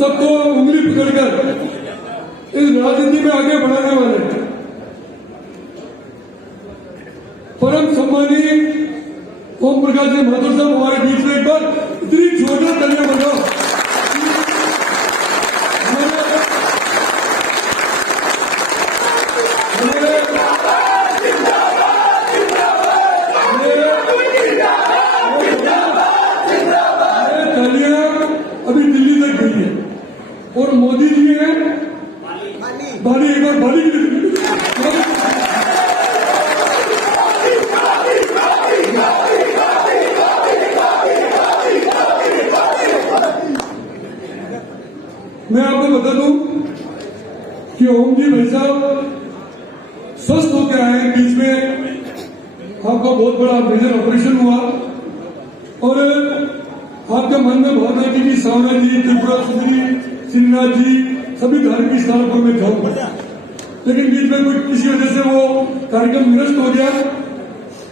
सबको उंगली पकड़कर इस राजनीति में आगे बढ़ाने वाले परम सम्मानीय ओम प्रकाश जी माथुर साहब हमारे बीच में एक बार इतनी जोरदार तालियां बजाओ। तालियां अभी दिल्ली तक गई है और मोदी जी हैं बाली, एक बार बाली की मैं आपको बता दूं कि ओम जी भाई साहब स्वस्थ होकर आए हैं। बीच में आपका बहुत बड़ा मेजर ऑपरेशन हुआ और आपके मन में भावना थी कि सावना जी, त्रिपुरा सुंदरी, श्रीनाथ जी सभी धार्मिक स्थानों पर मैं जाऊंगा, लेकिन बीच में कोई किसी वजह से वो कार्यक्रम निरस्त हो गया।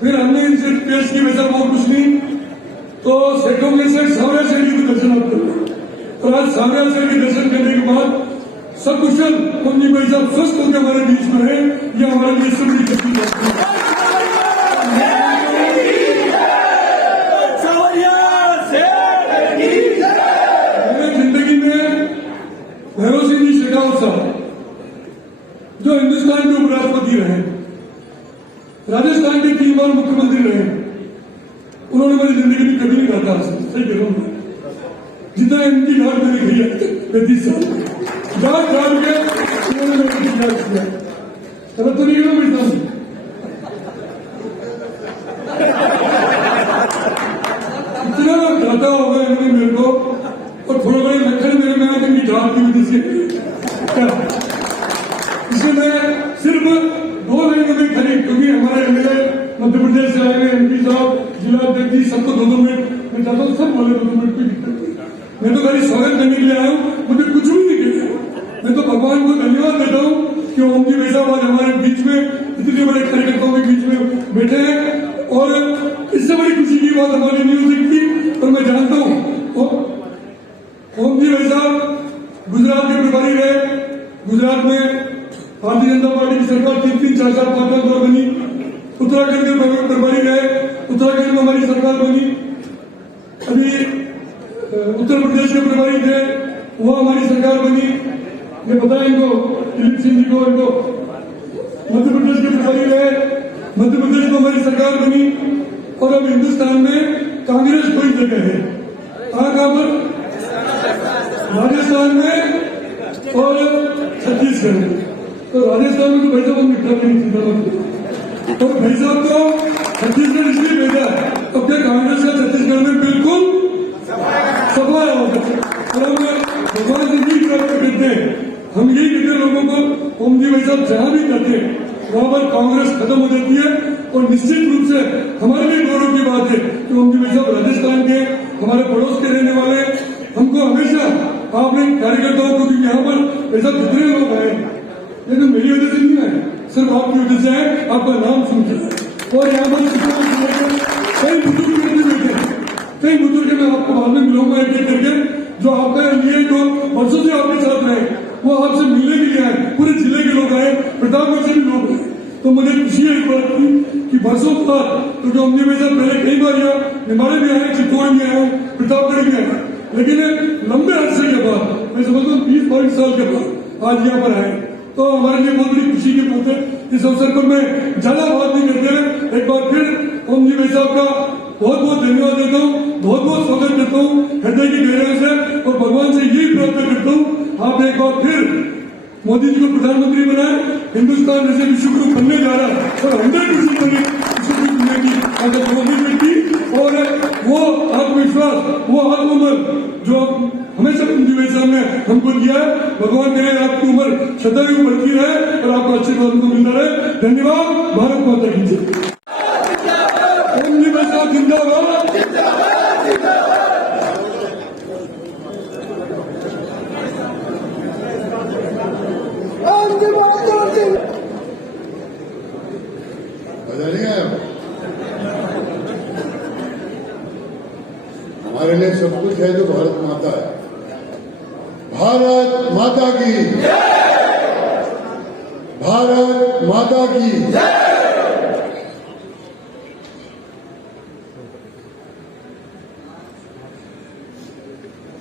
फिर हमने इनसे रिक्वेस्ट की वैसा वो कुछ नहीं, तो सेठों में से सावना शेर जी के दर्शन आप करें और आज सावना शेर के दर्शन करने के बाद सकुशल ओम जी भाई साहब स्वस्थ होकर हमारे बीच में है, यह हमारे लिए सब बड़ी खुशी है। भैरव सिंह जी शेखावत साहब जो हिंदुस्तान के उपराष्ट्रपति रहे, राजस्थान के 3 बार मुख्यमंत्री रहे, उन्होंने मेरी जिंदगी में कभी नहीं कहा था सही कह रहा हूं जितना इनकी डांट मैंने गई है 35 साल डांट डाल के उन्होंने मेरे को याद किया। गलत तो नहीं है बेटा, इतना डांटा होगा इन्होंने मेरे को और थोड़े बड़े लक्षण मेरे में आगे डांट की वजह से इसमें मैं सिर्फ 2 लाइनों में खड़ी, क्योंकि हमारे एमएलए मध्य प्रदेश से आए हुए एमपी साहब, जिला अध्यक्ष जी सबको 2-2 मिनट मैं चाहता हूँ सब बोले 2-2 मिनट की दिक्कत नहीं। मैं तो खाली स्वागत करने के लिए आया हूँ, मुझे कुछ भी नहीं कहना। मैं तो भगवान को धन्यवाद देता हूँ कि ओम जी भाई साहब आज हमारे बीच में इतने बड़े कार्यकर्ताओं के बीच में बैठे हैं और इससे बड़ी खुशी की बात हमारी नहीं हो सकती। और मैं जानता हूँ ओम जी भाई साहब गुजरात के प्रभारी रहे, गुजरात में भारतीय जनता पार्टी की सरकार 3-3, 4-4, 5-5 बार बनी। उत्तराखंड के प्रभारी रहे, उत्तराखंड में हमारी सरकार बनी। अभी उत्तर प्रदेश के प्रभारी थे, वो हमारी सरकार बनी। ये पता है इनको, दिलीप सिंह जी को, इनको मध्य प्रदेश के प्रभारी रहे, मध्य प्रदेश में हमारी सरकार बनी। और अब हिंदुस्तान में कांग्रेस कोई जगह है कहां पर, राजस्थान में और छत्तीसगढ़ में। तो राजस्थान में तो भाई साहब निकला नहीं थी, तो भाई साहब को छत्तीसगढ़ इसलिए भेजा तो क्या कांग्रेस का छत्तीसगढ़ में बिल्कुल सफाया होगा। और हम भगवान से यही प्राप्त करते हैं, हम यही कहते हैं लोगों को, ओम जी भाई साहब जहां भी जाते हैं वहां पर कांग्रेस खत्म हो जाती है। और निश्चित रूप से हमारे लिए गौरव की बात है कि ओम जी भाई साहब राजस्थान के हमारे पड़ोस के रहने वाले, हमको हमेशा आपने कार्यकर्ताओं को, क्योंकि यहाँ पर ऐसा कितने लोग आए, लेकिन मेरी वजह से नहीं आए, सिर्फ आपकी वजह से आए, आपका नाम सुनते। और यहाँ पर कई बुजुर्ग बैठे, कई बुजुर्ग मैं आपको बाद में मिलूंगा एक एक करके, जो आपका लिए जो वर्षों से आपके साथ रहे, वो आपसे मिलने के लिए आए, पूरे जिले के लोग आए, प्रतापगढ़ से भी लोग आए। तो मुझे खुशी है इस बात की कि वर्षों बाद, क्योंकि ओम जी भाई साहब पहले कई बार यहाँ निमाड़े भी आए, चित्तौड़ भी आए, प्रतापगढ़ भी आए, लेकिन लंबे अरसे के बाद, मैं समझता हूँ 20-22 साल के बाद आज यहाँ पर आए, तो हमारे लिए बहुत बड़ी खुशी की बात है। इस अवसर पर मैं ज्यादा बात नहीं करते हुए एक बार फिर ओम जी भाई साहब का बहुत बहुत धन्यवाद देता हूँ, बहुत बहुत स्वागत करता हूँ हृदय की गहराई से, और भगवान से यही प्रार्थना करता हूँ आप एक बार फिर मोदी जी को प्रधानमंत्री बनाए। हिंदुस्तान जैसे विश्व गुरु बनने जा रहा है और 100% बने विश्व गुरु बनने की आदत मोदी की, और वो आत्मविश्वास, वो आत्मबल जो हमेशा ओम जी भाई साहब ने हमको दिया है, भगवान करे आपकी उम्र सदैव बढ़ती रहे और आपको आशीर्वाद को मिलता रहे। धन्यवाद। भारत माता की जय। ओम जी भाई साहब जिंदाबाद। हमारे लिए सब कुछ है जो भारत माता है। भारत माता की, भारत माता की।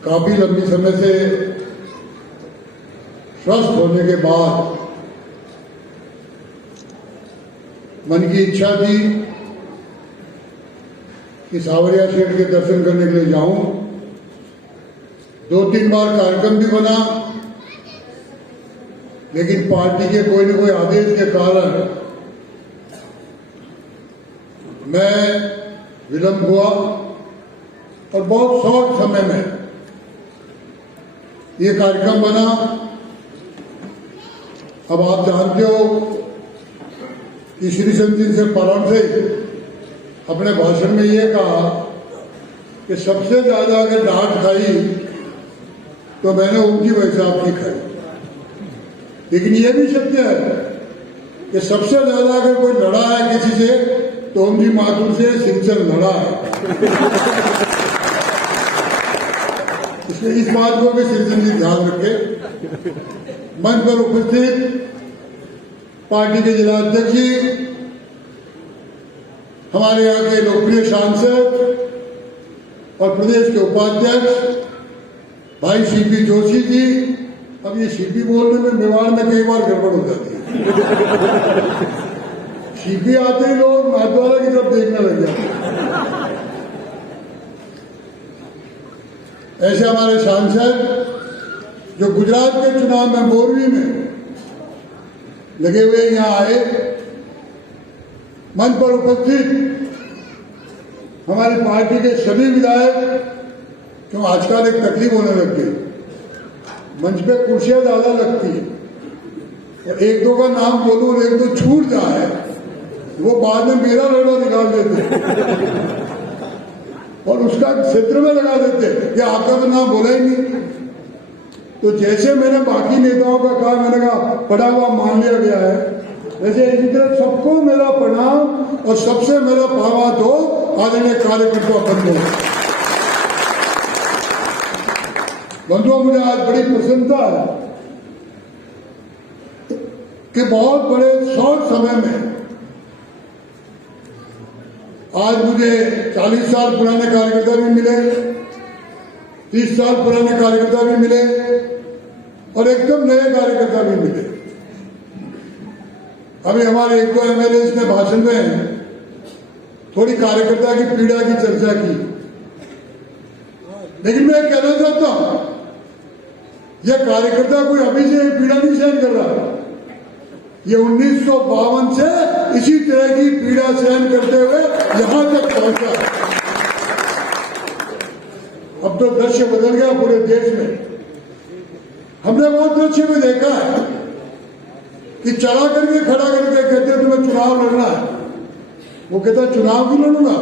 काफी लंबी समय से स्वस्थ होने के बाद मन की इच्छा थी कि सावरिया शेठ के दर्शन करने के लिए जाऊं। 2-3 बार कार्यक्रम भी बना, लेकिन पार्टी के कोई न कोई आदेश के कारण मैं विलंब हुआ और बहुत शॉर्ट समय में ये कार्यक्रम बना। अब आप जानते हो कि श्री संत से पराम से अपने भाषण में ये कहा कि सबसे ज्यादा अगर डांट खाई तो मैंने उनकी वजह आपकी खाई, लेकिन ये भी सत्य है कि सबसे ज्यादा अगर कोई लड़ा है किसी से तो उनकी मातू से सिंचन लड़ा है। इसलिए इस बात को भी सिंचन जी ध्यान रखे। मंच पर उपस्थित पार्टी के जिला अध्यक्ष जी, हमारे यहाँ के लोकप्रिय सांसद और प्रदेश के उपाध्यक्ष भाई सीपी जोशी जी। अब ये सीपी बोलने में मेवाड़ में कई बार गड़बड़ हो जाती है। सीपी आते ही लोग नाथद्वारा की तरफ देखने लग जाते हैं। ऐसे हमारे सांसद जो गुजरात के चुनाव में मोरवी में लगे हुए यहाँ आए, मंच पर उपस्थित हमारी पार्टी के सभी विधायक, क्यों आजकल एक तकलीफ होने लग गई, मंच पे कुर्सियां ज्यादा लगती है और एक दो का नाम बोलूं और एक दो छूट जाए, वो बाद में मेरा लड़ा निकाल देते और उसका क्षेत्र में लगा देते कि आपका तो नाम बोला ही नहीं। तो जैसे मैंने बाकी नेताओं का कहा, मैंने कहा पढ़ा हुआ मान लिया गया है, वैसे इसी तरह सबको मेरा प्रणाम और सबसे मेरा भावा दो आदरणीय कार्यकर्ता बंधु। बंधुओं, मुझे आज बड़ी प्रसन्नता है कि बहुत बड़े शॉर्ट समय में आज मुझे 40 साल पुराने कार्यकर्ता भी मिले, 30 साल पुराने कार्यकर्ता भी मिले और एकदम नए कार्यकर्ता भी मिले। अभी हमारे एक दो एमएलए ने भाषण में थोड़ी कार्यकर्ता की पीड़ा की चर्चा की, लेकिन मैं कहना चाहता हूं यह कार्यकर्ता कोई अभी से पीड़ा नहीं सहन कर रहा। ये 1952 से इसी तरह की पीड़ा सहन करते हुए यहां तक पहुंचा। अब तो दृश्य बदल गया पूरे देश में। हमने बहुत दृश्य में देखा है कि चला करके खड़ा करके कहते तुम्हें चुनाव लड़ना है, वो कहता चुनाव क्यों लड़ूंगा।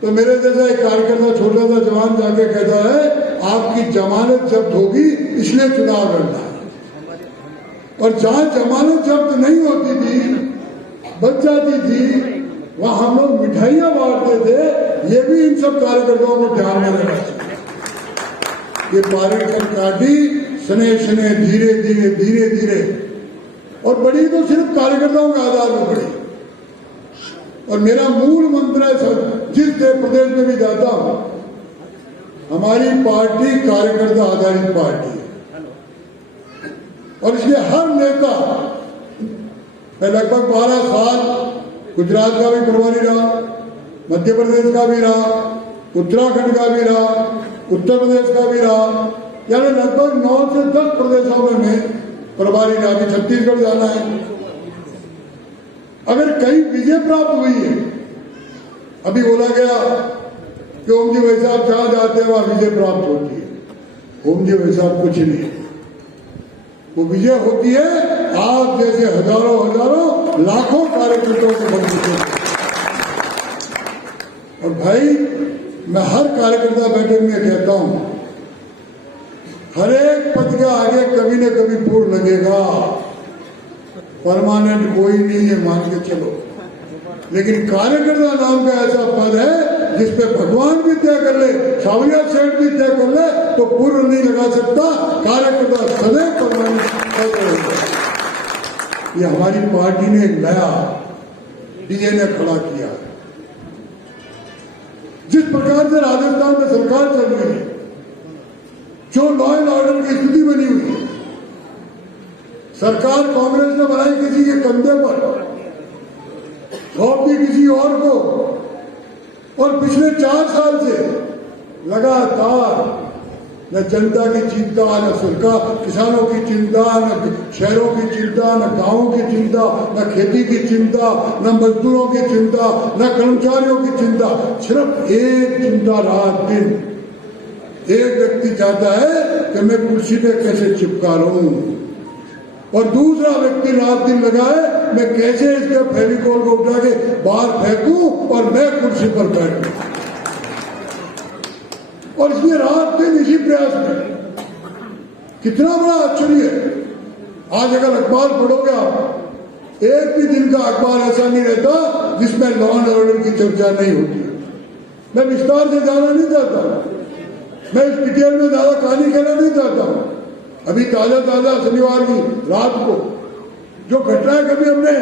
तो मेरे जैसा एक कार्यकर्ता छोटा सा जवान जाके कहता है आपकी जमानत जब्त होगी इसलिए चुनाव लड़ना है। और जहां जमानत जब्त नहीं होती थी, बच जाती थी, वहां हम लोग मिठाइयां बांटते थे। ये भी इन सब कार्यकर्ताओं को ध्यान में रखना चाहिए। ये पार्टी पार्टी सने सने धीरे धीरे धीरे धीरे और बड़ी तो सिर्फ कार्यकर्ताओं के आधार पर बढ़ी। और मेरा मूल मंत्र है सर, जिस प्रदेश में भी जाता हूं, हमारी पार्टी कार्यकर्ता आधारित पार्टी है। और इसलिए हर नेता, मैं लगभग 12 साल गुजरात का भी प्रभारी रहा, मध्य प्रदेश का भी रहा, उत्तराखंड का भी रहा, उत्तर प्रदेश का भी रहा, यानी लगभग 9 से 10 प्रदेशों में मैं प्रभारी रहा। अभी छत्तीसगढ़ जाना है। अगर कहीं विजय प्राप्त हुई है, अभी बोला गया कि ओम जी भाई साहब जहां जाते हैं वहां विजय प्राप्त होती है। ओम जी भाई साहब कुछ नहीं, वो विजय होती है आप जैसे हजारों हजारों लाखों कार्यकर्ताओं के बल। और भाई मैं हर कार्यकर्ता बैठक में कहता हूं, हर एक पद के आगे कभी न कभी पूर्ण लगेगा, परमानेंट कोई नहीं है मान के चलो, लेकिन कार्यकर्ता नाम का ऐसा पद है जिसपे भगवान भी तय कर ले, सावरिया सेठ भी तय कर ले, तो पूर्व नहीं लगा सकता। कार्यकर्ता सदैव परमानेंट। ये हमारी पार्टी ने एक नया डीएनए खड़ा किया। जिस प्रकार से राजस्थान में सरकार चल रही है, जो लॉ एंड ऑर्डर की स्थिति बनी हुई है, सरकार कांग्रेस ने बनाई किसी के कंधे पर, सौंप दी किसी और को, और पिछले 4 साल से लगातार न जनता की चिंता, न सरकार किसानों की चिंता, न शहरों की चिंता, न गांवों की चिंता, न खेती की चिंता, न मजदूरों की चिंता, न कर्मचारियों की चिंता, सिर्फ एक चिंता रात दिन। एक व्यक्ति चाहता है कि मैं कुर्सी पे कैसे चिपका रहूं, और दूसरा व्यक्ति रात दिन लगा है मैं कैसे इसके फेविकोल को उठा के बाहर फेंकूं और मैं कुर्सी पर बैठूं। और इसलिए रात दिन इसी प्रयास में। कितना बड़ा आश्चर्य है। आज अगर अखबार पढ़ोगे आप, एक भी दिन का अखबार ऐसा नहीं रहता जिसमें लॉ एंड ऑर्डर की चर्चा नहीं होती। मैं विस्तार से जाना नहीं चाहता, मैं इस डिटेल में ज्यादा कहानी कहना नहीं चाहता। अभी ताजा शनिवार की रात को जो घटनाएं कभी हमने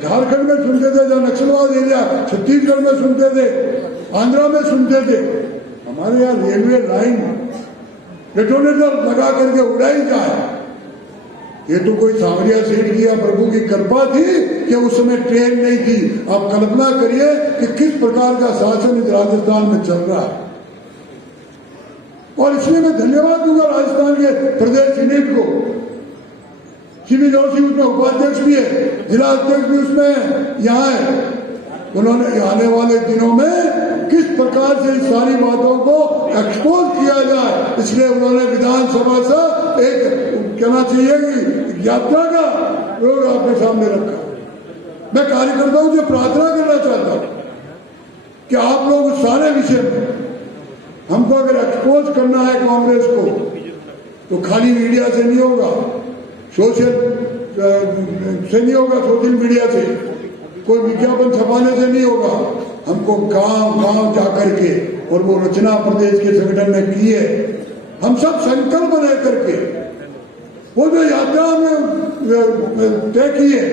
झारखंड में सुनते थे, जहाँ नक्सलवाद एरिया, छत्तीसगढ़ में सुनते थे, आंध्रा में सुनते थे, हमारे यहाँ रेलवे लाइन डेटोनेटर लगा करके उड़ाई जाए, ये तो कोई सावरिया सेठ की या प्रभु की कृपा थी कि उस समय ट्रेन नहीं थी। आप कल्पना करिए कि किस प्रकार का शासन इस राजस्थान में चल रहा है। और इसलिए मैं धन्यवाद दूंगा राजस्थान के प्रदेश यूनिट को। सीबी जोशी उसमें उपाध्यक्ष भी है, जिला अध्यक्ष भी उसमें यहाँ है। उन्होंने आने वाले दिनों में किस प्रकार से इस सारी बातों को एक्सपोज किया जाए, इसलिए उन्होंने विधानसभा से एक कहना चाहिए कि यात्रा का योग आपके सामने रखा। मैं कार्यकर्ताओं से प्रार्थना करना चाहता हूं कि आप लोग उस सारे विषय में हमको अगर एक्सपोज करना है कांग्रेस को, तो खाली मीडिया से नहीं होगा, सोशल से नहीं होगा, सोशल मीडिया से, कोई विज्ञापन छपाने से नहीं होगा। हमको गांव गांव जाकर के, और वो रचना प्रदेश के संगठन ने की है, हम सब संकल्प रह करके वो जो यात्रा में तय की है,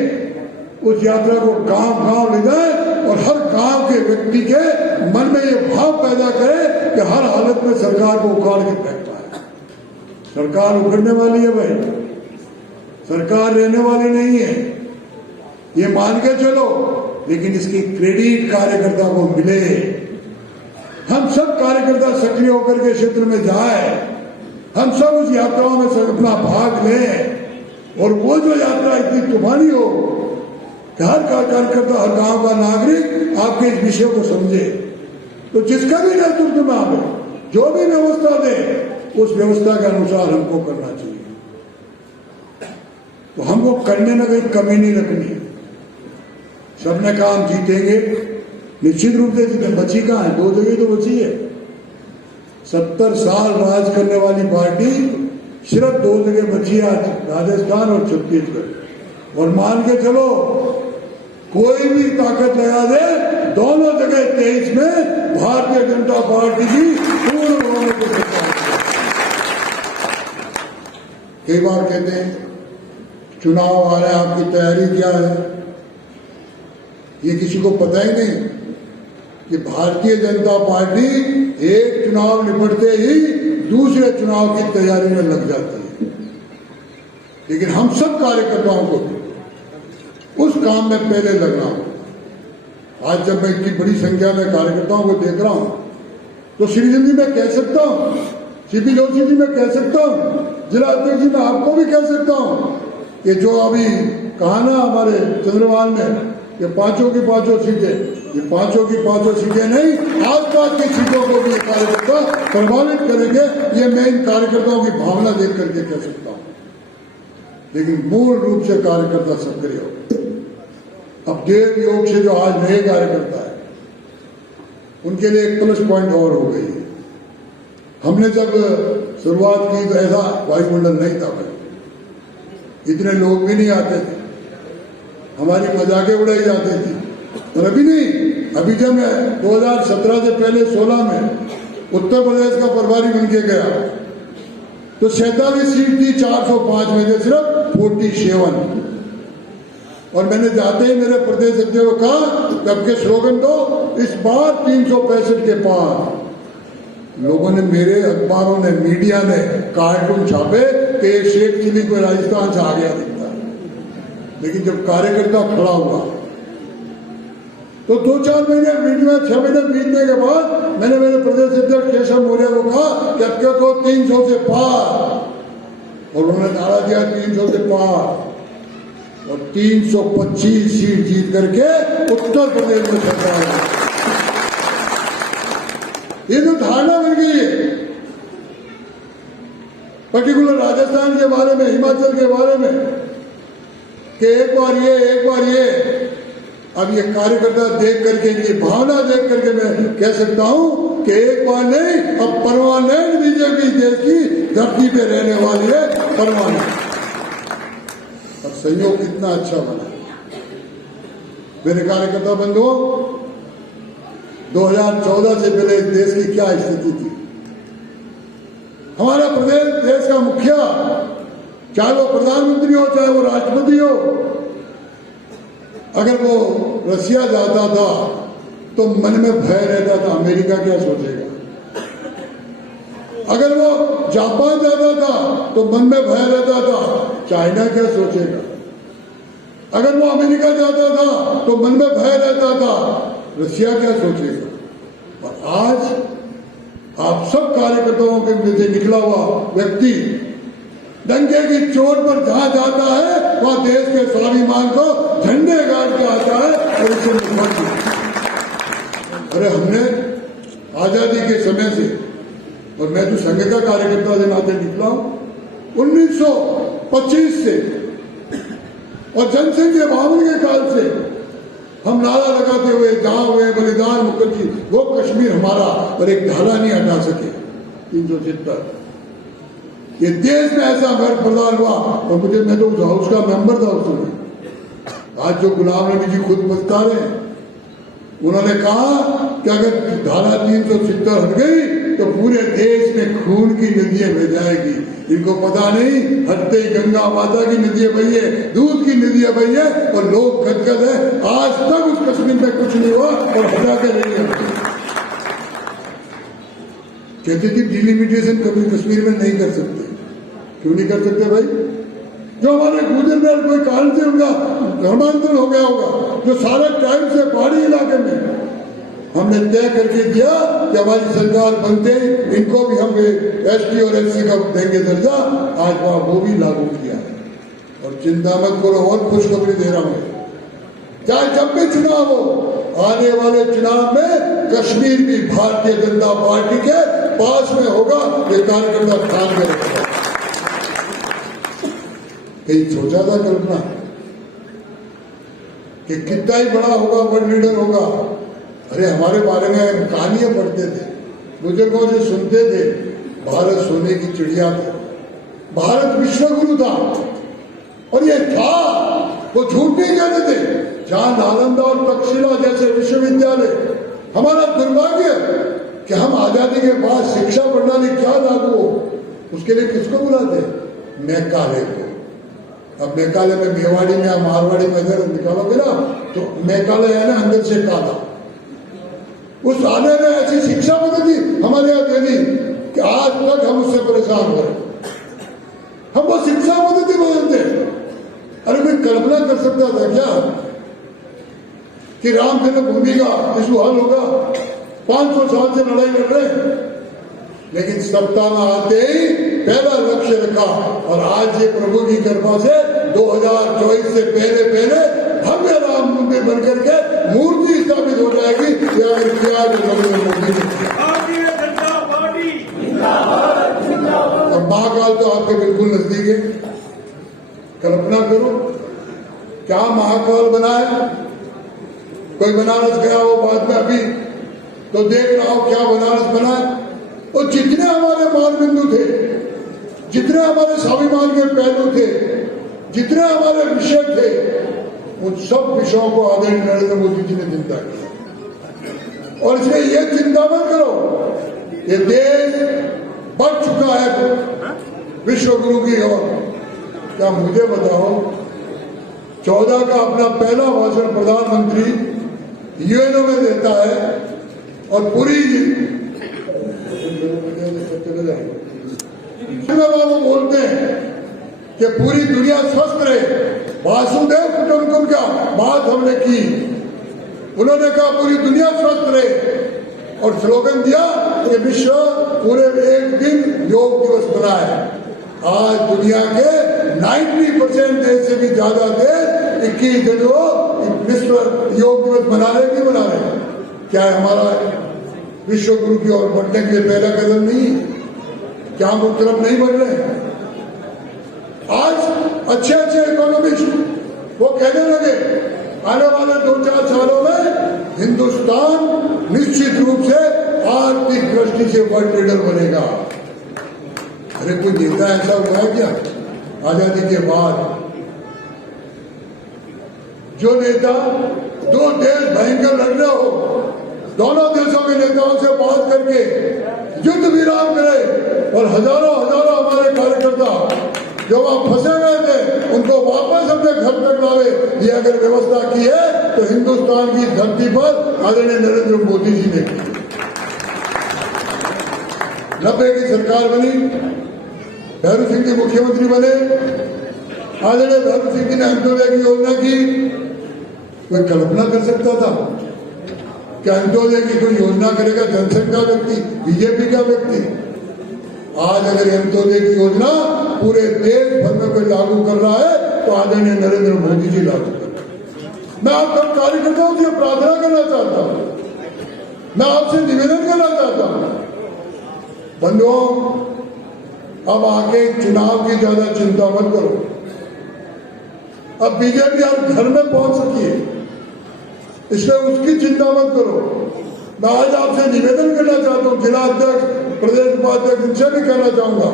उस यात्रा को गांव गांव ले जाए और हर गांव के व्यक्ति के मन में ये भाव पैदा करे कि हर हालत में सरकार को उखाड़ के फेंकना है। सरकार उखड़ने वाली है भाई, सरकार रहने वाली नहीं है, ये मान के चलो, लेकिन इसकी क्रेडिट कार्यकर्ता को मिले। हम सब कार्यकर्ता सक्रिय होकर के क्षेत्र में जाए, हम सब उस यात्राओं में अपना भाग लें, और वो जो यात्रा इतनी तूफानी हो कि हर कार्यकर्ता, हर गांव का नागरिक आपके इस विषय को समझे। तो जिसका भी नेतृत्व में आवे, जो भी व्यवस्था दे, उस व्यवस्था के अनुसार हमको करना चाहिए। तो हमको करने में कोई कमी नहीं रखनी है। सबने काम जीतेंगे, निश्चित रूप से जीते। बची कहाँ है? 2 जगह तो बची है। 70 साल राज करने वाली पार्टी सिर्फ 2 जगह बची है आज, राजस्थान और छत्तीसगढ़। और मान के चलो, कोई भी ताकत लगा दे, दोनों जगह 23 में भारतीय जनता पार्टी की पूर्ण होने को सकता है। कई बार कहते हैं चुनाव आ रहे हैं, आपकी तैयारी क्या है? ये किसी को पता ही नहीं कि भारतीय जनता पार्टी एक चुनाव निपटते ही दूसरे चुनाव की तैयारी में लग जाती है। लेकिन हम सब कार्यकर्ताओं को उस काम में पहले लगना होगा। आज जब मैं इतनी बड़ी संख्या में कार्यकर्ताओं को देख रहा हूं, तो श्रीजन जी मैं कह सकता हूं, सीपी जोशी जी मैं कह सकता हूं, जिला अध्यक्ष जी मैं आपको भी कह सकता हूं कि जो अभी कहा ना हमारे चंद्रवाल ने, ये 5 की 5 सीटें, ये 5 की 5 सीटें नहीं, आसपास की सीटों को भी कार्यकर्ता प्रभावित करेंगे। ये मैं इन कार्यकर्ताओं की भावना देख करके कह सकता हूं। लेकिन मूल रूप से कार्यकर्ता सक्रिय हो। अब देव योग से जो आज नए कार्यकर्ता है, उनके लिए एक प्लस पॉइंट और हो गई है। हमने जब शुरुआत की तो ऐसा वायुमंडल नहीं था भाई, इतने लोग भी नहीं आते थे, हमारी मजाकें उड़ाई जाती थी। और अभी नहीं, अभी जब मैं 2017 से पहले 16 में उत्तर प्रदेश का प्रभारी बन के गया तो 47 सीट थी, 405 में से सिर्फ 47। और मैंने जाते ही मेरे प्रदेश अध्यक्ष को कहा कि आपके स्लोगन दो, इस बार 365 के पार। लोगों ने, मेरे अखबारों ने, मीडिया ने कार्टून छापे कि ये शेख चिली को राजस्थान से आ गया दिखता है। लेकिन जब कार्यकर्ता खड़ा हुआ तो 2-4 महीने वीडियो 6 महीने बीतने के बाद मैंने मेरे प्रदेश अध्यक्ष केशव मौर्य को कहा कि अब को 300 से पार, और उन्होंने नारा दिया 300 से पार, और 325 सीट जीत करके उत्तर प्रदेश में सरकार है। ये तो धारणा बन गई है, पर्टिकुलर राजस्थान के बारे में, हिमाचल के बारे में, कि एक बार ये। अब ये कार्यकर्ता देख करके, इनकी भावना देख करके मैं कह सकता हूं कि एक बार नहीं, अब परमानेंट बीजेपी देश की धरती पे रहने वाली है, परमानेंट। और सहयोग कितना अच्छा बना। मेरे कार्यकर्ता बंधुओं, 2014 से पहले इस देश की क्या स्थिति थी? हमारा प्रदेश, देश का मुखिया, चाहे वो प्रधानमंत्री हो चाहे वो राष्ट्रपति हो, अगर वो रसिया जाता था तो मन में भय रहता था, अमेरिका क्या सोचेगा। अगर वो जापान जाता था तो मन में भय रहता था, चाइना क्या सोचेगा। अगर वो अमेरिका जाता था तो मन में भय रहता था, रसिया क्या सोचेगा। और आज आप सब कार्यकर्ताओं के में से निकला हुआ व्यक्ति डंके की चोट पर जहां जाता है वहां देश के स्वाभिमान को झंडे गाड़ के आता है और इसे निभाती है। अरे हमने आजादी के समय से, और मैं तो संघ का कार्यकर्ता के नाते निकला हूं 1925 से, और जनसंघ के बावन के काल से हम नारा लगाते हुए जहां हुए बलिदान मुखर्जी, वो कश्मीर हमारा, और एक धारा नहीं हटा सके 370। ये देश में ऐसा मेहर प्रदान हुआ, और मुझे, मैं तो उस हाउस का मेंबर था उस समय। आज जो गुलाम नबी जी खुद पछता रहे हैं, उन्होंने कहा कि अगर धारा 370 हट गई तो पूरे देश में खून की नदियां बह जाएगी। इनको पता नहीं, हटते ही गंगा माता की नदियां बही है, दूध की नदियां बही है, और लोग गदगद है। आज तक उस कश्मीर में कुछ नहीं हुआ और हटा के नहीं है। कहते थे डिलिमिटेशन कभी कश्मीर में नहीं कर सकते। क्यों नहीं कर सकते भाई? जो हमारे गुजर में कोई कारण से उनका धर्मांतरण हो गया होगा, जो सारे टाइम से पहाड़ी इलाके में हमने तय करके दिया कि हमारी सरकार बनते इनको भी हम एसटी और एससी का देंगे दर्जा, आज वहां वो भी लागू किया है। और चिंता मत करो, और खुशखबरी दे रहा हूं, चाहे जब भी चुनाव हो, आने वाले चुनाव में कश्मीर भी भारतीय जनता पार्टी के पास में होगा। ये कार्यकर्ता ठान के रखेगा। कहीं सोचा था कल्पना कि कितना ही बड़ा होगा, वर्ल्ड लीडर होगा? अरे हमारे बारे में कहानियां पढ़ते थे, बुजुर्गों से सुनते थे, भारत सोने की चिड़िया था, भारत विश्वगुरु था। और ये था, वो झूठ नहीं कहते थे। जहां नालंदा और तक्षशिला जैसे विश्वविद्यालय, हमारा दुर्भाग्य कि हम आजादी के बाद शिक्षा प्रणाली क्या लागू हो, उसके लिए किसको बुलाते? मेघालय को। अब मेघालय में मेवाड़ी में या मारवाड़ी में अगर निकालोगे ना तो मेघालय है ना अंदर से काला। उस आने ने ऐसी शिक्षा पद्धति हमारे यहाँ देनी कि आज तक हम उससे परेशान हो रहे। हम वो शिक्षा पद्धति बदलते। अरे कोई कल्पना कर सकता था क्या कि राम जन्मभूमि का इशू हल होगा? 500 साल से लड़ाई लड़ रहे, लेकिन सत्ता में आते ही पहला लक्ष्य रखा। और आज ये प्रभु की कृपा से 2024 से पहले भव्य राम मंदिर बनकर के मूर्ति स्थापित हो जाएगी। या अगर किया तो नरेंद्र मोदी ने। और महाकाल तो आपके बिल्कुल नजदीक है। कल्पना करो क्या महाकाल बना है। कोई बनारस गया हो बाद में अभी तो देख रहा हो क्या बनारस बना है। और जितने हमारे मानबिंदु थे, जितने हमारे स्वाभिमान के पहलू थे, जितने हमारे विषय थे, उन सब विषयों को आदरणीय नरेंद्र मोदी जी ने जिंदा किया। और इसलिए ये चिंता मत करो, ये देश बढ़ चुका है विश्व गुरु की ओर। क्या मुझे बताओ, 14 का अपना पहला भाषण प्रधानमंत्री यूएनओ में देता है और पूरी वो बोलते हैं कि पूरी दुनिया स्वस्थ रहे, वासुदेव कुटुंबकम क्या बात हमने की। उन्होंने कहा पूरी दुनिया स्वस्थ रहे और स्लोगन दिया कि विश्व पूरे एक दिन योग दिवस मनाए। आज दुनिया के 90% देश से भी ज्यादा देश 21 दिन को विश्व योग दिवस मना रहे नहीं मना रहे। क्या है हमारा विश्व गुरु की ओर बढ़ने के लिए पहला कदम नहीं? क्या हम उस तरफ नहीं बढ़ रहे? आज अच्छे अच्छे इकोनॉमिस्ट वो कहने लगे आने वाले 2-4 सालों में हिंदुस्तान निश्चित रूप से आर्थिक दृष्टि से वर्ल्ड लीडर बनेगा। अरे कोई नेता ऐसा हुआ है क्या आजादी के बाद? जो नेता दो देश भयंकर लड़ रहे हो, दोनों देशों के नेताओं से बात करके युद्ध विराम करे और हजारों हजारों हमारे कार्यकर्ता जो वहां फंसे हुए थे उनको वापस अपने घर तक लावे, ये अगर व्यवस्था की है तो हिंदुस्तान की धरती पर आदरणीय नरेंद्र मोदी जी ने की। 90 की सरकार बनी, भैरू सिंह जी मुख्यमंत्री बने, आदरणीय भैरू सिंह जी ने अंत्योदय की योजना की। कोई कल्पना कर सकता था क्या अंत्योदय की कोई योजना करेगा जनसंघ का व्यक्ति, बीजेपी का व्यक्ति? आज अगर अंत्योदय की योजना पूरे देश भर में कोई लागू कर रहा है तो आदरणीय नरेंद्र मोदी जी लागू कर रहे हैं। मैं आप सब कार्यकर्ताओं से प्रार्थना करना चाहता हूं, मैं आपसे निवेदन करना चाहता हूं, बंधुओं अब आगे चुनाव की ज्यादा चिंता मत करो। अब बीजेपी हर घर में पहुंच सकी है, इसलिए उसकी चिंता मत करो। मैं आज आपसे निवेदन करना चाहता हूं, जिला अध्यक्ष, प्रदेश उपाध्यक्ष, इनसे भी कहना चाहूंगा,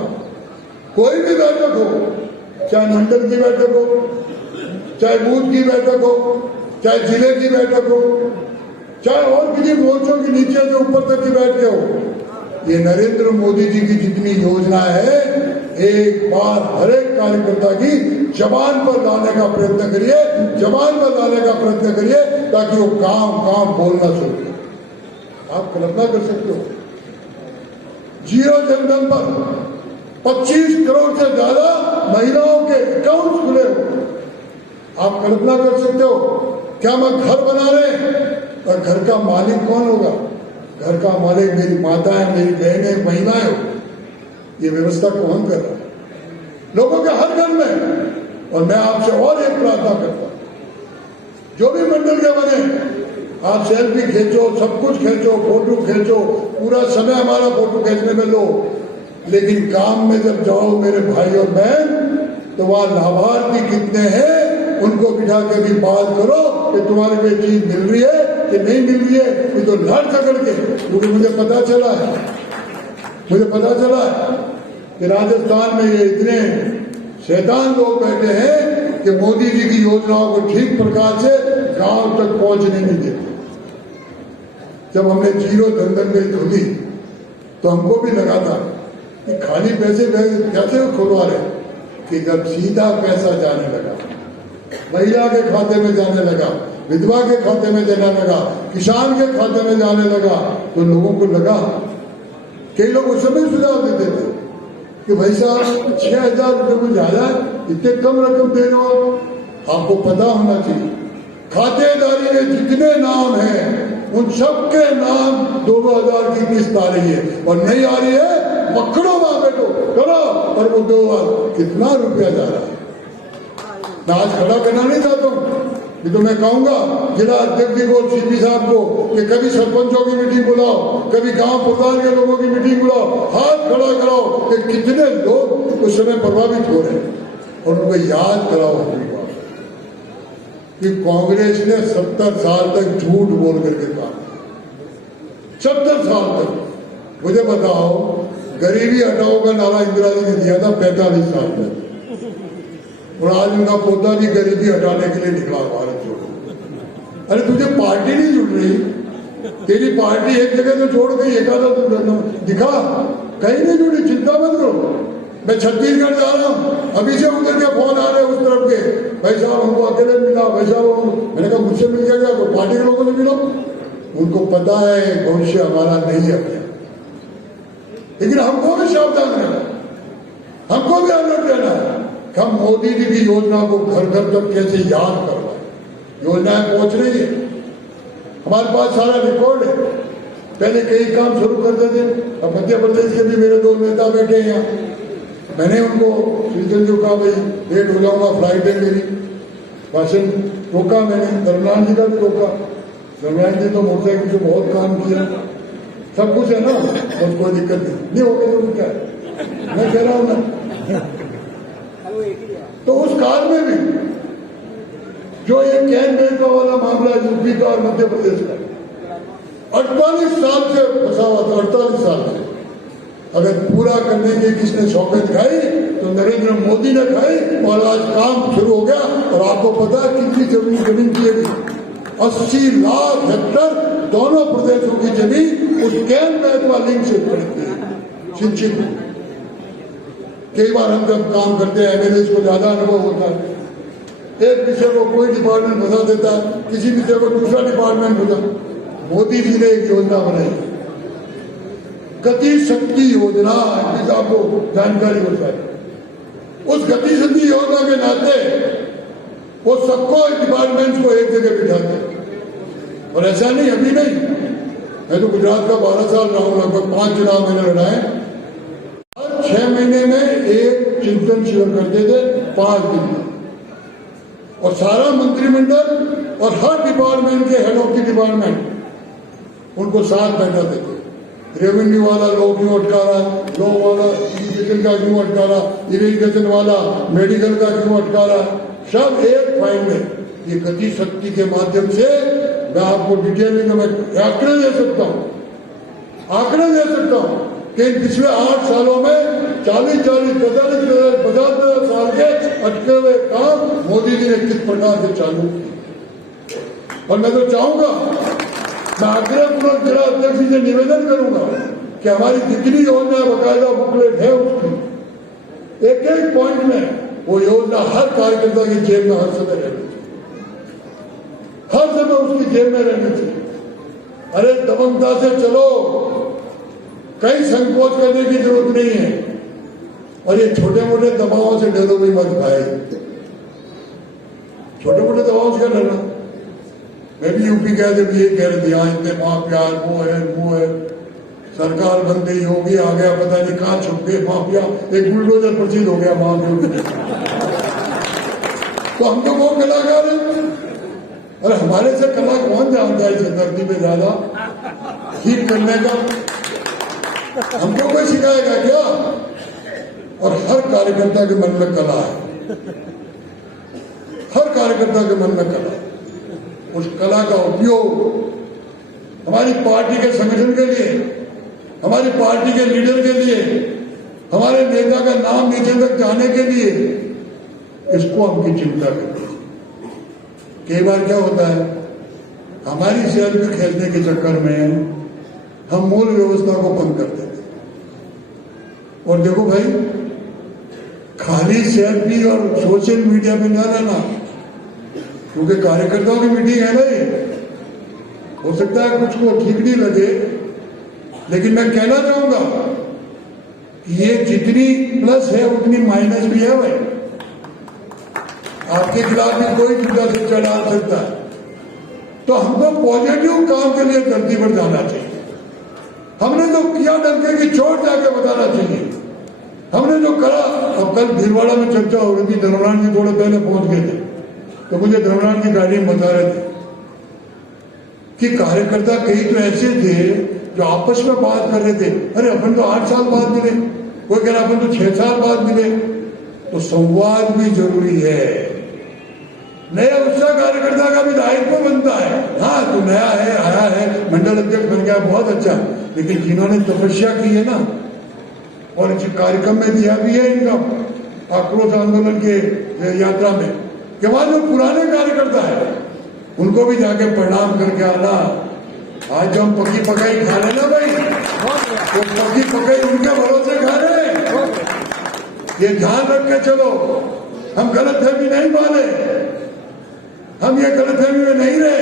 कोई भी बैठक हो, चाहे मंडल की बैठक हो, चाहे बूथ की बैठक हो, चाहे जिले की बैठक हो, चाहे और किसी मोर्चों के नीचे जो ऊपर तक की बैठकें हो, ये नरेंद्र मोदी जी की जितनी योजना है एक बार हर एक कार्यकर्ता की जबान पर लाने का प्रयत्न करिए, जबान पर लाने का प्रयत्न करिए ताकि वो काम बोलना शुरू करे। आप कल्पना कर सकते हो, जीरो जनधन पर 25 करोड़ से ज्यादा महिलाओं के अकाउंट खुले हो। आप कल्पना कर सकते हो, क्या हम घर बना रहे हैं और घर का मालिक कौन होगा? घर का मालिक मेरी माताएं, मेरी बहनें, महिलाएं हो। ये व्यवस्था कौन कर रहा है? लोगों के हर घर में। और मैं आपसे और एक प्रार्थना करता हूं, जो भी मंडल के बने, आप सेल्फी खींचो, सब कुछ खींचो, फोटो खींचो, पूरा समय हमारा फोटो खींचने में लो, लेकिन काम में जब जाओ मेरे भाई और बहन, तो वहां लाभार्थी कितने हैं उनको बिठा के भी बात करो कि तुम्हारे को चीज मिल रही है कि नहीं मिल रही है। ये तो लड़ झगड़ के, क्योंकि मुझे पता चला है कि राजस्थान में ये इतने शैतान लोग बैठे हैं कि मोदी जी की योजनाओं को ठीक प्रकार से गांव तक पहुंचने नहीं देते। जब हमने जीरो जनधन पे खोली तो हमको भी लगा था कि खाली पैसे कैसे खुलवा रहे, कि जब सीधा पैसा जाने लगा, महिला के खाते में जाने लगा, विधवा के खाते में जाने लगा, किसान के खाते में जाने लगा, तो लोगों को लगा, कई लोग उस समय सुझाव देते थे कि भाई साहब 6,000 रुपये को ज्यादा, इतने कम रकम दे रहे हो। आपको पता होना चाहिए खातेदारी में जितने नाम हैं उन सबके नाम 2,000 की किस्त आ रही है, और नहीं आ रही है पकड़ो वहां बैठो करो, और वो 2,000 कितना रुपया जा रहा है। मैं आज खड़ा करना नहीं चाहता हूँ, ये तो मैं कहूंगा जिला अध्यक्ष जी को, सीपी साहब को, कि कभी सरपंचों की मीटिंग बुलाओ, कभी गांव प्रधान के लोगों की मीटिंग बुलाओ, हाथ खड़ा कराओ कि कितने लोग उस समय प्रभावित हो रहे हैं, और उनको याद कराओ अपनी बात कि कांग्रेस ने 70 साल तक झूठ बोल करके काम, 70 साल तक। मुझे बताओ, गरीबी हटाओ का नारा इंदिरा जी ने दिया था 45 साल तक, और आज उनका पोता भी गरीबी हटाने के लिए निकला भारत छोड़ो। अरे तुझे पार्टी नहीं जुड़ रही, तेरी पार्टी एक जगह तो छोड़ गई, एक आधा तो दिखा, कहीं नहीं जुड़ी, चिंता मत करो। मैं छत्तीसगढ़ जा रहा हूँ, अभी से उधर के फोन आ रहे हैं उस तरफ के, भाई साहब हमको अकेले मिला, भाई साहब। मैंने कहा मुझसे मिल गया, तो पार्टी के लोगों से मिलो। उनको पता है भविष्य हमारा नहीं है, लेकिन हमको भी सावधान रहना, हमको भी अलर्ट रहना है। हम मोदी जी की योजना को घर घर तक कैसे याद करवाए, योजनाएं पहुंच रही है, हमारे पास सारा रिकॉर्ड है। पहले कई काम शुरू करते थे, अब मध्य प्रदेश के भी मेरे दो नेता बैठे हैं यहाँ, मैंने उनको शीतल जी कहा भाई लेट हो जाऊंगा, फ्लाइट है मेरी, भाषण रोका मैंने, धर्मलाल जी का भी रोका। धर्मलाल जी तो मोटरसाइकिल से बहुत काम किया, सब कुछ है ना, बस कोई दिक्कत नहीं हो गई तो क्या है, मैं कह रहा हूं ना। तो उस काल में भी जो ये कैन बेचने वाला मामला यूपी का और मध्य प्रदेश का 48 साल से फंसा हुआ था, 48 साल से, अगर पूरा करने की किसने शौकत खाई तो नरेंद्र मोदी ने खाई, और आज काम शुरू हो गया। और आपको पता है कितनी जमीन की है, 80 लाख हेक्टर दोनों प्रदेशों की जमीन उस कैन बेचवा लिंक से पड़ती है, सिंचित। कई बार हम जब काम करते हैं, एमएलए को ज्यादा अनुभव होता है, एक विषय को कोई डिपार्टमेंट बता देता है, किसी विषय को दूसरा डिपार्टमेंट बता। मोदी जी ने एक योजना बनाई, गति शक्ति योजना, आपको जानकारी होता है। उस गति शक्ति योजना के नाते वो सबको डिपार्टमेंट्स को एक जगह बिठाते हैं। और ऐसा नहीं, अभी नहीं, मैं तो गुजरात का 12 साल रहा हूं, लगभग 5 चुनाव मैंने लड़ाए। हर 6 महीने में एक चिंतन शिविर करते थे, 5 दिन में, और सारा मंत्रिमंडल और हर डिपार्टमेंट के हेड ऑफ द डिपार्टमेंट उनको साथ बैठाते थे। रेवेन्यू वाला लो क्यों अटका रहा, लो वाला इरिगेशन का क्यों अटका रहा, इरिगेशन वाला मेडिकल का क्यों अटका रहा, सब एक फाइल में। ये गति शक्ति के माध्यम से मैं आपको डिटेलिंग में आंकड़े दे सकता हूँ, आंकड़े दे सकता हूँ कि पिछले 8 सालों में 40 50 साल के अटके हुए काम मोदी जी ने किस प्रकार से चालू किए। और मैं तो चाहूंगा, मैं आग्रहपूर्वक जिला अध्यक्ष से निवेदन करूंगा कि हमारी जितनी योजना बकायदा बुकलेट है उसकी एक एक पॉइंट में वो योजना हर कार्यकर्ता की जेब में हर समय रहनी चाहिए, हर समय उसकी जेब में रहनी चाहिए। अरे दबंगता से चलो, कहीं संकोच करने की जरूरत नहीं है। और ये छोटे मोटे दबावों से डरो भी मत भाई, छोटे मोटे दबावों से डरना। मैं भी यूपी गया जब ये कह रहे थे यहाँ इतने माफिया, वो है, सरकार बन गई होगी, आ गया पता नहीं कहाँ छुप गए माफिया, एक बुलडोजर प्रसिद्ध हो गया माफिया। तो हम तो वो कलाकार हैं, अरे हमारे से कला कौन जानता है इस धरती पे ज्यादा ठीक करने का, हमको कोई सिखाएगा क्या। और हर कार्यकर्ता के मन में कला है, हर कार्यकर्ता के मन में कला है। उस कला का उपयोग हमारी पार्टी के संगठन के लिए, हमारी पार्टी के लीडर के लिए, हमारे नेता का नाम नीचे तक जाने के लिए, इसको हमकी चिंता करते हैं। कई बार क्या होता है, हमारी सेल्फी खींचने के चक्कर में हम मूल व्यवस्था को बंद कर देते। और देखो भाई, खाली सेल्फी और सोशल मीडिया पे न रहना, क्योंकि कार्यकर्ताओं की मीटिंग है ना ये, हो सकता है कुछ को ठीक नहीं लगे, लेकिन मैं कहना चाहूंगा कि ये जितनी प्लस है उतनी माइनस भी है भाई। आपके खिलाफ भी कोई झूठा सच्चा डाल सकता है। तो हमको पॉजिटिव काम के लिए धरती पर जाना चाहिए। हमने तो किया डंके की चोट जाके बताना चाहिए। हमने जो करा, अब कल भीलवाड़ा में चर्चा हो रही थी, धर्मलाल जी थोड़े पहले पहुंच गए थे, तो मुझे धर्मलाल की गाड़ी में बता रहे थे कि कार्यकर्ता कई तो ऐसे थे जो आपस में बात कर रहे थे, अरे अपन तो 8 साल बाद मिले, कोई कह रहा अपन तो 6 साल बाद मिले। तो संवाद भी जरूरी है। नया उत्साह कार्यकर्ता का भी दायित्व बनता है। हाँ, तो नया है, आया है, मंडल अध्यक्ष बन गया, बहुत अच्छा, लेकिन जिन्होंने तपस्या की है ना, और इस कार्यक्रम में दिया भी है इनका आक्रोश आंदोलन के यात्रा में, कि वहां जो पुराने कार्यकर्ता है उनको भी जाके प्रणाम करके आना, आज जो हम पकी पकाई खा रहे ना भाई, वो पकी पकाई उनके भरोसे खा रहे हैं। ये ध्यान रख के चलो, हम गलतफहमी नहीं पाले, हम ये गलतफहमी में नहीं रहे।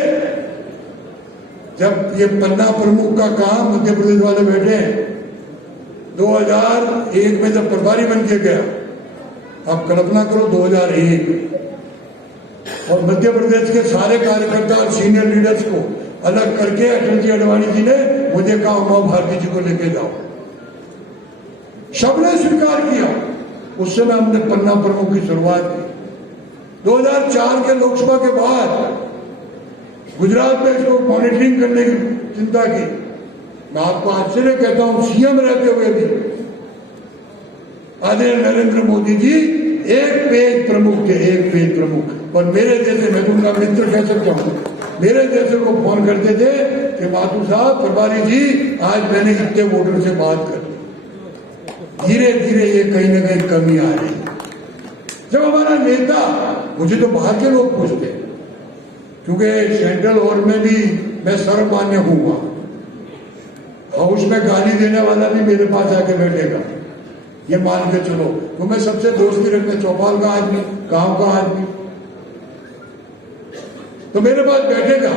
जब ये पन्ना प्रमुख का काम मध्य प्रदेश वाले बैठे 2001 में जब प्रभारी बन के गया, आप कल्पना करो 2001, और मध्य प्रदेश के सारे कार्यकर्ता और सीनियर लीडर्स को अलग करके अटल जी अडवाणी जी ने मुझे कहा उमा भारती जी को लेके जाओ, सबने स्वीकार किया। उस समय हमने पन्ना प्रमुख की शुरुआत की। 2004 के लोकसभा के बाद गुजरात में इसको मॉनिटरिंग करने की चिंता की। मैं आपको आश्चर्य कहता हूं, सीएम रहते हुए भी आदरणीय नरेंद्र मोदी जी एक पेज प्रमुख थे, एक पेज प्रमुख। और मेरे जैसे, मैं उनका मित्र कह सकता हूं, मेरे जैसे को फोन करते थे कि माथुर साहब, प्रभारी जी, आज मैंने इतने वोटर से बात कर ली। धीरे धीरे ये कहीं ना कहीं कमी आ रही। जब हमारा नेता, मुझे तो बाहर के लोग पूछते, क्योंकि सेंट्रल हॉल में भी मैं सर्वमान्य हूँ, हाउस में गाली देने वाला भी मेरे पास आके बैठेगा, ये मान के चलो। तो मैं सबसे दोस्ती रखने, चौपाल का आदमी, गांव का आदमी, तो मेरे पास बैठेगा।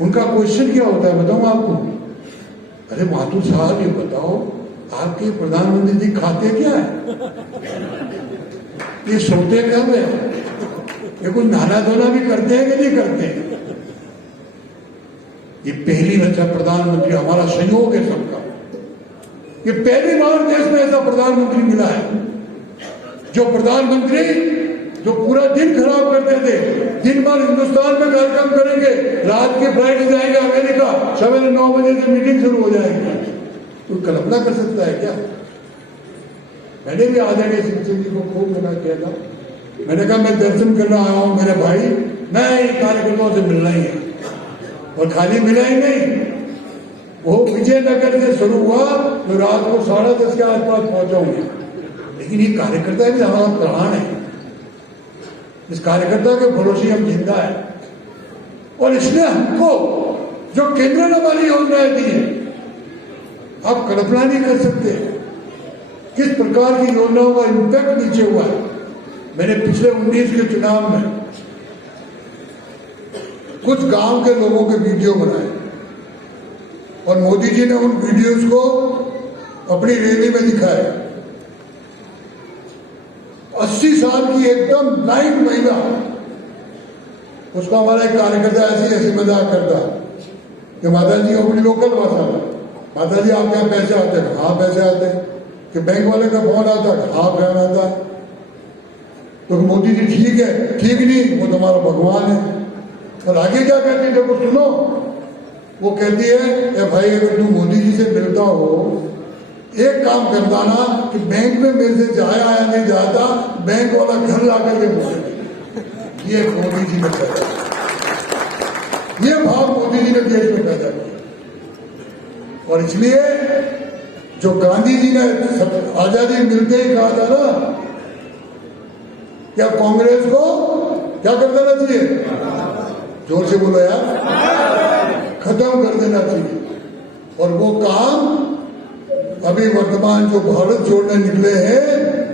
उनका क्वेश्चन क्या होता है बताऊं आपको? अरे माथुर साहब, ये बताओ आपके प्रधानमंत्री जी खाते क्या है, ये सोते कब है, ये कुछ नहाना धोना भी करते हैं कि नहीं करते हैं? ये पहली बच्चा प्रधानमंत्री, हमारा सहयोग है सबका। ये पहली बार देश में ऐसा प्रधानमंत्री मिला है, जो प्रधानमंत्री जो पूरा दिन खराब करते थे, दिन भर हिंदुस्तान में कार्यक्रम करेंगे, रात की फ्लाइट जाएंगे अमेरिका, सवेरे 9 बजे से मीटिंग शुरू हो जाएगी। तो कल्पना कर सकता है क्या? मैंने भी आदरणीय सिंह जी को खूब मना किया था। मैंने कहा मैं दर्शन करना आया हूं मेरे भाई, मैं कार्यकर्ताओं से मिलना ही है, और खाली मिला ही नहीं, वो विजयनगर से शुरू हुआ तो रात को 10:30 के आसपास पहुंचाऊंगा। लेकिन ये कार्यकर्ता भी हमारा प्राण है, इस कार्यकर्ता के भरोसे हम जिंदा है। और इसलिए हमको जो केंद्र ने हमारी योजनाएं दी है, आप कल्पना नहीं कर सकते किस प्रकार की योजनाओं का इम्पैक्ट नीचे हुआ है। मैंने पिछले 19 के चुनाव में कुछ गांव के लोगों के वीडियो बनाए, और मोदी जी ने उन वीडियोस को अपनी रैली में दिखाया। 80 साल की एकदम लाइट महिला, उसका हमारा एक कार्यकर्ता ऐसी मजाक करता कि माता जी अपनी लोकल भाषा में, माता जी आपके यहाँ पैसे आते हैं? हाँ पैसे आते हैं। कि बैंक वाले का फोन आता है? हाँ फोन आता है। तो मोदी जी ठीक है, ठीक नहीं, वो तुम्हारा भगवान है। और आगे क्या कहती है देखो सुनो, वो कहती है भाई अगर तू मोदी जी से मिलता हो, एक काम करता ना कि बैंक में मेरे से जाया आया नहीं जाता, बैंक वाला घर ला करके बोले। ये मोदी जी ने पैदा, ये भाव मोदी जी ने देश में पैदा किया। और इसलिए जो गांधी जी ने आजादी मिलते ही कहा था ना, क्या कांग्रेस को क्या कर देना चाहिए? जोर से बोलो यार, खत्म कर देना चाहिए। और वो काम अभी वर्तमान जो भारत छोड़ने निकले हैं,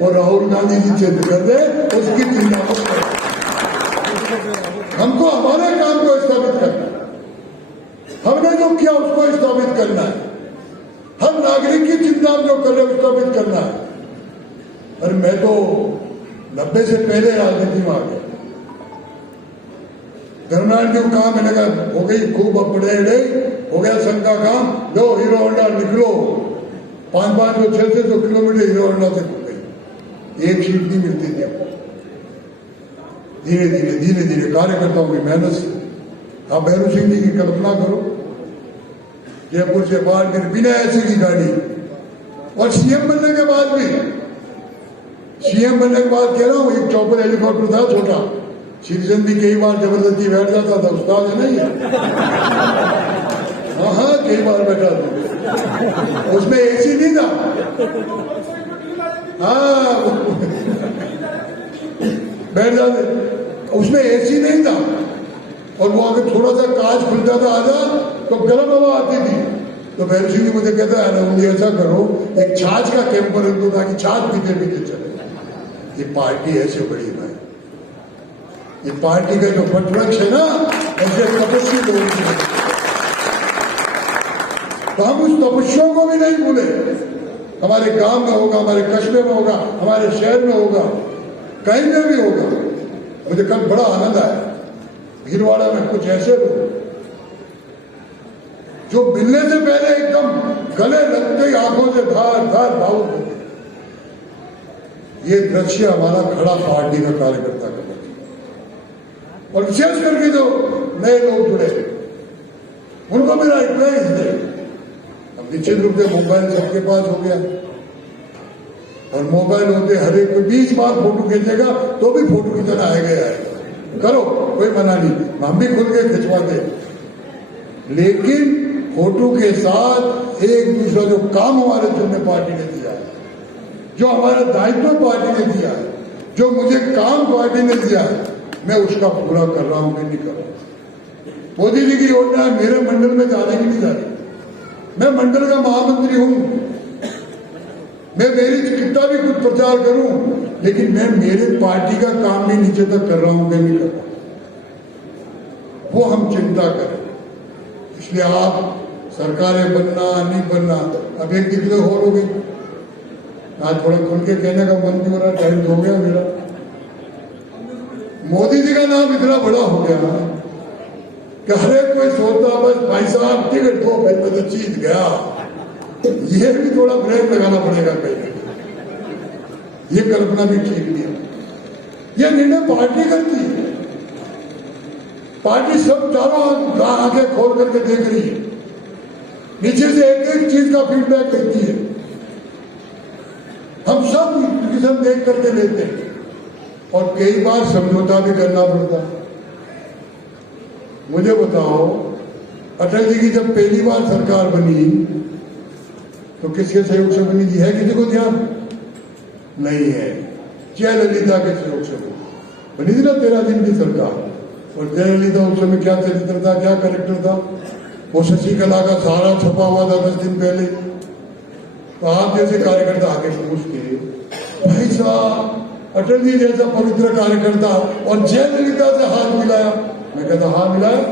वो राहुल गांधी जी से निकल रहे, उसकी चिंता मत करो। हमको हमारे काम को स्थापित करना है, हमने जो किया उसको स्थापित करना है, हम नागरिक की चिंता जो कर रहे स्थापित करना है। और मैं तो 90 से पहले राजनीति में आ गया। धर्मनारायण जी काम मैंने कहा हो गई खूब, अब पढ़े हो गया संघ का काम, लो हीरो होंडा निकलो, 500 600 किलोमीटर हीरो होंडा से खुल गई, एक सीट नहीं मिलती थी। धीरे धीरे कार्यकर्ताओं की मेहनत से। आप भैरू सिंह जी की कल्पना करो, जयपुर से बाहर फिर बिना ऐसी की गाड़ी, और सीएम बनने के बाद भी, सीएम बनने के बाद कह रहा हूं, एक चौपर हेलीकॉप्टर था छोटा, सिटीजन भी कई बार जबरदस्ती बैठ जाता था, उस्ताद है नहीं है, हाँ कई बार बैठा था, उसमें एसी नहीं था, हाँ बैठ जाते, उसमें एसी नहीं था, और वो अगर थोड़ा सा कांच खुलता था आधा, तो गलत हवा आती थी। तो भैरव सिंह जी मुझे कहता है ना, ऐसा करो एक छाछ का कैंप रख दो ताकि छाछ पीते पीते चले। ये पार्टी ऐसे बड़ी भाई, ये पार्टी का जो वटवृक्ष है ना, ऐसे तपस्वी लोगों की, तो हम उस तपस्या को भी नहीं भूले। हमारे गांव में होगा, हमारे कस्बे में होगा, हमारे शहर में होगा, कहीं में भी होगा। मुझे कल बड़ा आनंद आया, भीलवाड़ा में कुछ ऐसे लोग जो मिलने से पहले एकदम गले लगते ही आंखों से धार धार भावुक हो गए। ये दृश्य हमारा खड़ा पार्टी का कार्यकर्ता का दृश्य। और विशेष करके जो नए लोग जुड़े उनको मेरा एडवाइस है, अब निश्चित रूप से मोबाइल सबके पास हो गया, और मोबाइल होते हर एक कोई 20 बार फोटो खींचेगा तो भी फोटो खींचना आएगा। करो, कोई मना नहीं, हम भी खुल के खिंचवाते, लेकिन फोटो के साथ एक दूसरा जो काम हमारे जिम्मे पार्टी ने दिया है, जो हमारा दायित्व पार्टी ने दिया है, जो मुझे काम पार्टी ने दिया है, मैं उसका पूरा कर रहा हूं कि नहीं कर रहा। मोदी जी की योजना है मेरे मंडल में जाने की नहीं जा रही। मैं मंडल का महामंत्री हूं, मैं मेरी कितना भी कुछ प्रचार करूं, लेकिन मैं मेरे पार्टी का काम भी नीचे तक कर रहा हूं कि नहीं कर रहा, वो हम चिंता करें। इसलिए आप सरकारें बनना नहीं बनना, अब एक दिखले हो गई, आज थोड़ा खुल के कहने का मन भी हो रहा, टाइम हो गया मेरा। मोदी जी का नाम इतना बड़ा हो गया कि हर एक कोई सोचता बस भाई साहब टिकट दो, भाई मैं तो जीत गया। ये भी थोड़ा ब्रेक लगाना पड़ेगा कहीं, ये कल्पना भी ठीक नहीं है। ये निर्णय पार्टी करती है, पार्टी सब चारों आंखें खोल करके देख रही है, नीचे से एक एक चीज का फीडबैक देती है, हम सब डिसीजन देख करके लेते हैं, और कई बार समझौता भी करना पड़ता है। मुझे बताओ, अटल जी की जब पहली बार सरकार बनी तो किसके सहयोग से बनी थी? है किसी को ध्यान? नहीं है। जयललिता के सहयोग से बनी थी ना 13 दिन की सरकार। और जयललिता उस समय क्या चरित्र था, क्या कैरेक्टर था? वो शशिकला का सारा छपा हुआ था 10 दिन पहले। तो आप जैसे कार्यकर्ता आगे पूछ के, भाई साहब अटल जी जैसा पवित्र कार्यकर्ता और जयललिता से हाथ मिलाया। मैं कहता हाथ मिलाया,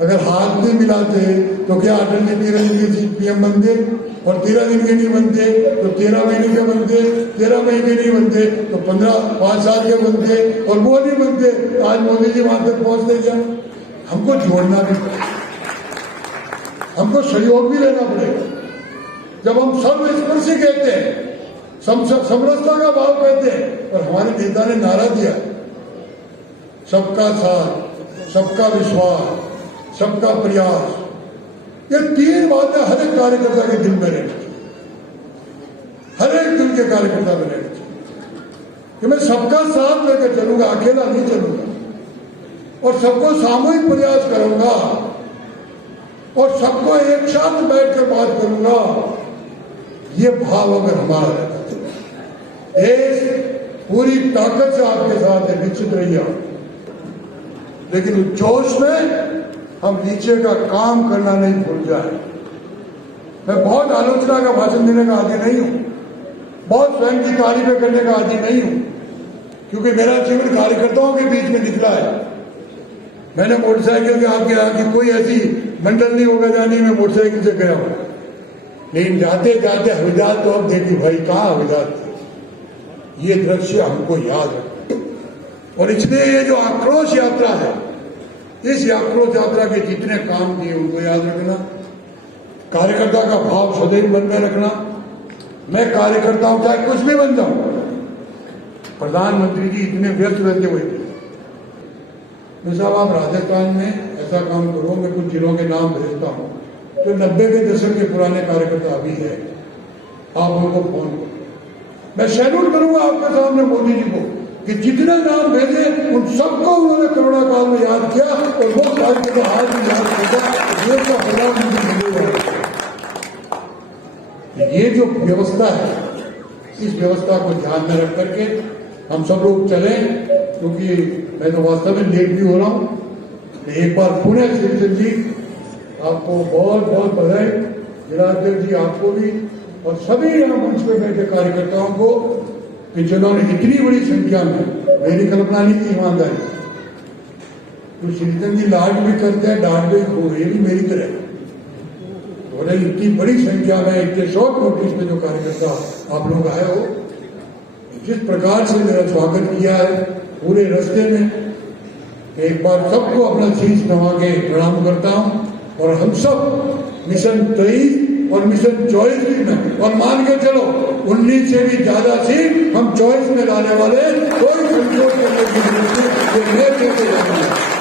अगर हाथ नहीं मिलाते तो क्या अटल जी 13 दिन के पीएम बनते? और 13 दिन के नहीं बनते तो 13 महीने के बनते, 13 महीने नहीं बनते तो 5 साल के बनते, और वो नहीं बनते तो आज मोदी जी वहां तक पहुंचते क्या? हमको जोड़ना भी पड़ेगा, हमको सहयोग भी लेना पड़ेगा। जब हम सर्वस्पर्शी कहते हैं, समरसता का भाव कहते हैं, और हमारे नेता ने नारा दिया सबका साथ, सबका विश्वास, सबका प्रयास, ये 3 बातें हर एक कार्यकर्ता के दिल में रहनी चाहिए, हर एक दिल के कार्यकर्ता में रहनी चाहिए कि मैं सबका साथ लेकर चलूंगा, अकेला नहीं चलूंगा, और सबको सामूहिक प्रयास करूंगा, और सबको एक साथ बैठकर बात करूंगा। ये भाव अगर हमारा रहता है, देश पूरी ताकत से आपके साथ है, निश्चित रहिए। लेकिन उस जोश में हम नीचे का काम करना नहीं भूल जाए। मैं बहुत आलोचना का भाषण देने का आदी नहीं हूं, बहुत स्वयं की तारीफें करने का आदी नहीं हूं, क्योंकि मेरा जीवन कार्यकर्ताओं के बीच में निकला है। मैंने मोटरसाइकिल के आपके यहाँ की कोई ऐसी मंडल नहीं होगा जहां नहीं मैं मोटरसाइकिल से गया हूं, लेकिन जाते जाते हविदात तो अब देखी भाई कहाँ हविदात थे। ये दृश्य हमको याद रखना, और इसलिए ये जो आक्रोश यात्रा है, इस आक्रोश यात्रा के जितने काम किए उनको याद रखना, कार्यकर्ता का भाव सदैव मन में रखना। मैं कार्यकर्ता हूं, चाहे कुछ भी बन जाऊं। प्रधानमंत्री जी इतने व्यस्त रहते हुए तो साहब आप राजस्थान में ऐसा काम करो, मैं कुछ जिलों के नाम भेजता हूं तो 90 के दशक के पुराने कार्यकर्ता अभी है, आप उनको फोन करो। मैं सैल्यूट करूंगा आपके सामने मोदी जी को कि जितने नाम भेजे उन सबको उन्होंने कोरोना काल में याद किया, और वो पार्टी का हाथ भी याद किया। ये जो व्यवस्था है, इस व्यवस्था को ध्यान में रख करके हम सब लोग चलें, क्योंकि मैं तो वास्तव में लेट भी हो रहा हूं। एक बार पुनः शिवचंद जी आपको बहुत बहुत बधाई। जिलाध्यक्ष जी आपको भी और सभी यहाँ मंच पे बैठे कार्यकर्ताओं को कि जिन्होंने इतनी बड़ी संख्या में, मेरी कल्पना नहीं की ईमानदारी, तो श्रीचंद जी लाड भी करते हैं, डांट भी खो, ये भी मेरी तरह बोले। इतनी बड़ी संख्या में इतने शॉर्ट नोटिस में जो कार्यकर्ता आप लोग आए हो, जिस प्रकार से मेरा स्वागत किया है पूरे रास्ते में, एक बार सबको अपना शीश नवा के प्रणाम करता हूं। और हम सब मिशन 23 और मिशन 24 में, और मान के चलो 19 से भी ज्यादा सीट हम 24 में लाने वाले, कोई संकोच करने की जरूरत नहीं।